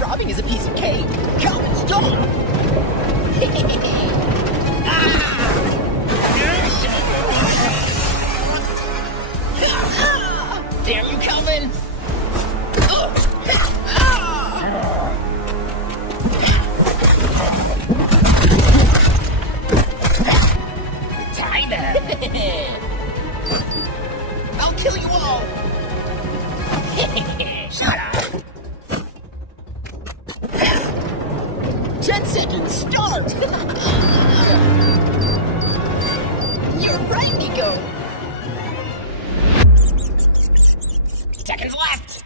Robbing is a piece of cake. Calvin, stop! Damn you, Calvin! Tyler! I'll kill you all! Shut up! 10 seconds, start! You're right, Nico! Seconds left!